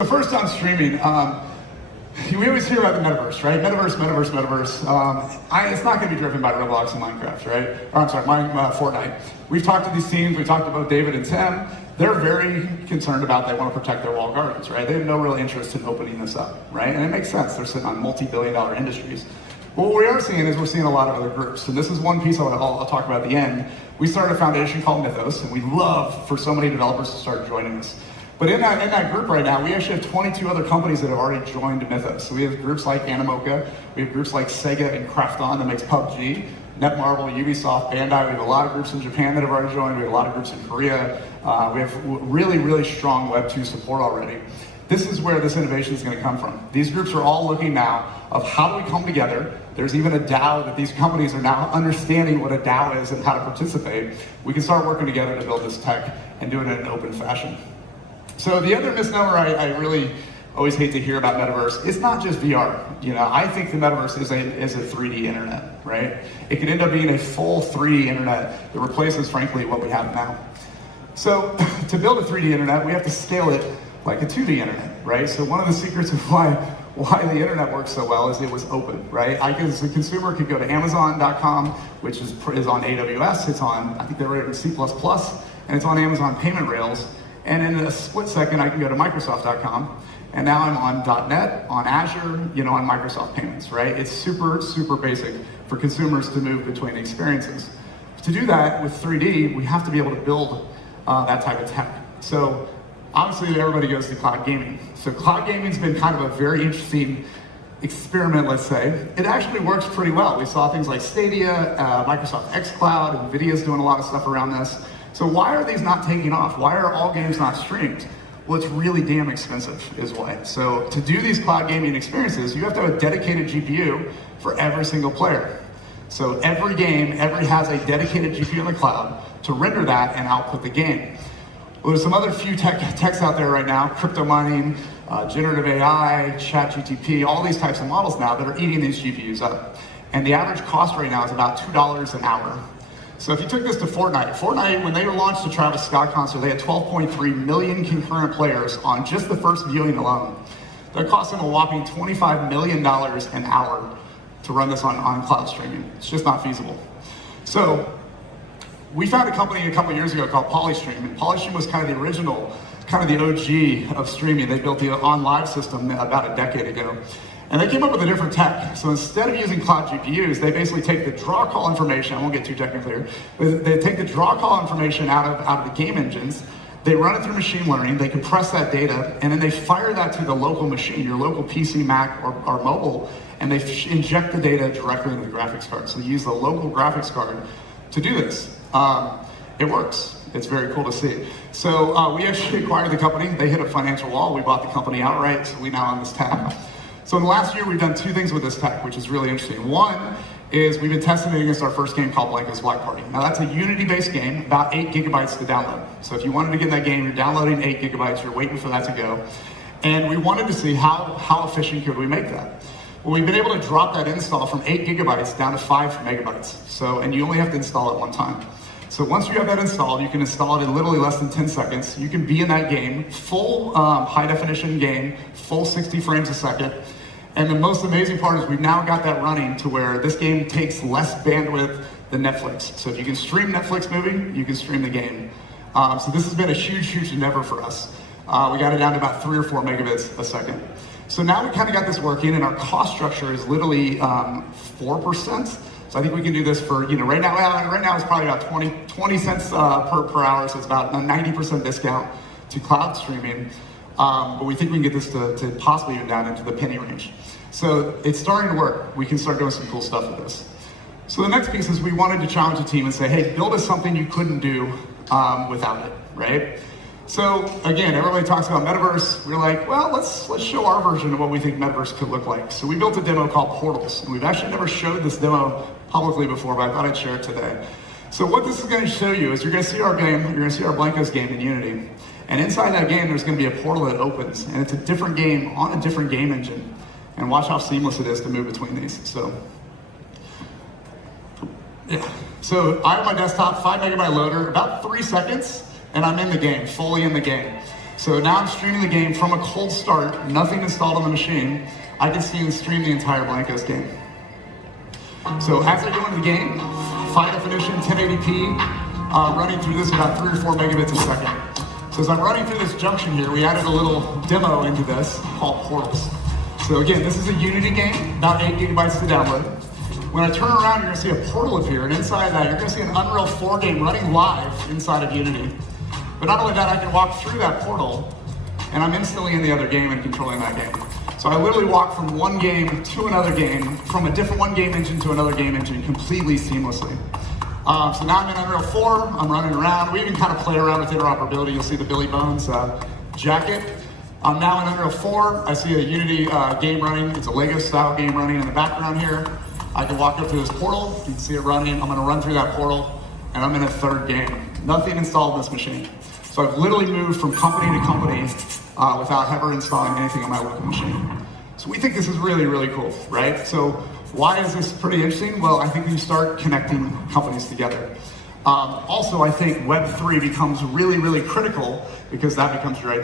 So first on streaming, we always hear about the metaverse, right? Metaverse. It's not going to be driven by Roblox and Minecraft, right? Or I'm sorry, Fortnite. We've talked to these teams. We talked about David and Tim. They're very concerned about, they want to protect their walled gardens, right? They have no real interest in opening this up, right? And it makes sense. They're sitting on multi-billion-dollar industries. But what we are seeing is we're seeing a lot of other groups. And this is one piece I'll talk about at the end. We started a foundation called Mythos, and we love for so many developers to start joining us. But in that group right now, we actually have 22 other companies that have already joined Mythos. So we have groups like Animoca, we have groups like Sega and Krafton that makes PUBG, Netmarble, Ubisoft, Bandai. We have a lot of groups in Japan that have already joined. We have a lot of groups in Korea. We have really, really strong Web2 support already. This is where this innovation is going to come from. These groups are all looking now of how do we come together. There's even a DAO that these companies are now understanding what a DAO is and how to participate. We can start working together to build this tech and do it in an open fashion. So the other misnomer I really always hate to hear about metaverse, it's not just VR. You know, I think the metaverse is a 3D internet, right? It could end up being a full 3D internet that replaces, frankly, what we have now. So to build a 3D internet, we have to scale it like a 2D internet, right? So one of the secrets of why the internet works so well is it was open, right? I, as a consumer, could go to Amazon.com, which is on AWS. It's on, I think they're written in C++, and it's on Amazon payment rails. And in a split second, I can go to Microsoft.com, and now I'm on .NET, on Azure, you know, on Microsoft Payments, right? It's super, super basic for consumers to move between experiences. To do that with 3D, we have to be able to build that type of tech. So obviously, everybody goes to cloud gaming. So cloud gaming's been kind of a very interesting experiment, let's say. It actually works pretty well. We saw things like Stadia, Microsoft xCloud, NVIDIA's doing a lot of stuff around this. So why are these not taking off? Why are all games not streamed? Well, it's really damn expensive is why. So to do these cloud gaming experiences, you have to have a dedicated GPU for every single player. So every game has a dedicated GPU in the cloud to render that and output the game. Well, there's some other few techs out there right now, crypto mining, generative AI, ChatGPT, all these types of models now that are eating these GPUs up. And the average cost right now is about $2 an hour. So if you took this to Fortnite, when they launched the Travis Scott concert, they had 12.3 million concurrent players on just the first viewing alone. That cost them a whopping $25 million an hour to run this on cloud streaming. It's just not feasible. So we found a company a couple years ago called Polystream, and Polystream was kind of the original, kind of the OG of streaming. They built the OnLive system about a decade ago. And they came up with a different tech. So instead of using cloud GPUs, they basically take the draw call information, I won't get too technical here, they take the draw call information out of the game engines, they run it through machine learning, they compress that data, and then they fire that to the local machine, your local PC, Mac, or mobile, and they inject the data directly into the graphics card. So they use the local graphics card to do this. It works. It's very cool to see. So we actually acquired the company. They hit a financial wall. We bought the company outright, so we now own this tech. So in the last year, we've done two things with this tech, which is really interesting. One is we've been testing it against our first game called Blanco's Block Party. Now that's a Unity-based game, about 8 gigabytes to download. So if you wanted to get in that game, you're downloading 8 gigabytes, you're waiting for that to go. And we wanted to see how efficient could we make that. Well, we've been able to drop that install from 8 gigabytes down to 5 megabytes. So, and you only have to install it one time. So once you have that installed, you can install it in literally less than 10 seconds. You can be in that game, full high definition game, full 60 frames a second. And the most amazing part is we've now got that running to where this game takes less bandwidth than Netflix. So if you can stream Netflix movie, you can stream the game. So this has been a huge, huge endeavor for us. We got it down to about 3 or 4 megabits a second. So now we kind of got this working, and our cost structure is literally 4%. So I think we can do this for, you know, right now it's probably about 20 cents per hour, so it's about a 90% discount to cloud streaming. But we think we can get this to possibly even down into the penny range. So it's starting to work. We can start doing some cool stuff with this. So the next piece is we wanted to challenge the team and say, hey, build us something you couldn't do without it, right? So again, everybody talks about metaverse. We're like, well, let's show our version of what we think metaverse could look like. So we built a demo called Portals, and we've actually never showed this demo publicly before, but I thought I'd share it today. So what this is going to show you is you're going to see our game, you're going to see our Blankos game in Unity. And inside that game, there's going to be a portal that opens, and it's a different game on a different game engine. And watch how seamless it is to move between these. So, yeah. So I have my desktop, 5 megabyte loader, about 3 seconds, and I'm in the game, fully in the game. So now I'm streaming the game from a cold start, nothing installed on the machine. I can see and stream the entire Blankos game. So as I go into the game, high definition, 1080p, running through this about 3 or 4 megabits a second. So as I'm running through this junction here, we added a little demo into this called Portals. So again, this is a Unity game, about 8 gigabytes to download. When I turn around, you're gonna see a portal appear, and inside that, you're gonna see an Unreal 4 game running live inside of Unity. But not only that, I can walk through that portal, and I'm instantly in the other game and controlling that game. So I literally walk from one game to another game, from a different one game engine to another game engine completely seamlessly. So now I'm in Unreal 4, I'm running around. We even kind of play around with interoperability. You'll see the Billy Bones jacket. I'm now in Unreal 4. I see a Unity game running. It's a Lego style game running in the background here. I can walk up to this portal, you can see it running. I'm gonna run through that portal, and I'm in a third game. Nothing installed on this machine. So I've literally moved from company to company without ever installing anything on my local machine. So we think this is really, really cool, right? So why is this pretty interesting? Well, I think you start connecting companies together. Also, I think web3 becomes really, really critical because that becomes your identity.